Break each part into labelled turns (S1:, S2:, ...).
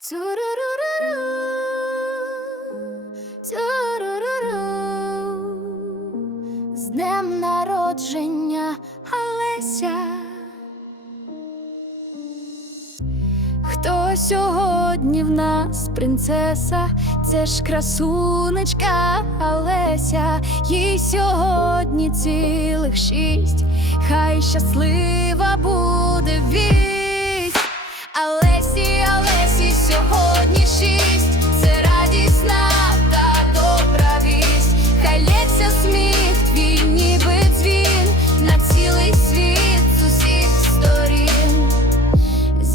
S1: З днем народження Олеся. Хто сьогодні в нас принцеса? Це ж красунечка Олеся, їй сьогодні цілих шість. Хай щаслива буде вість.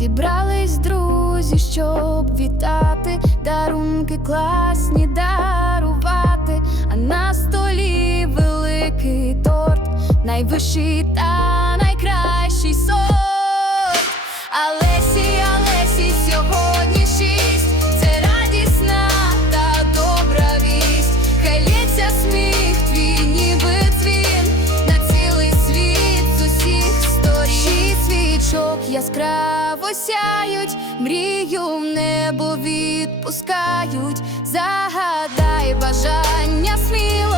S1: Зібрались друзі, щоб вітати, дарунки класні дарувати, а на столі великий торт, найвищий та яскраво сяють, мрію в небо відпускають. Загадай бажання сміло,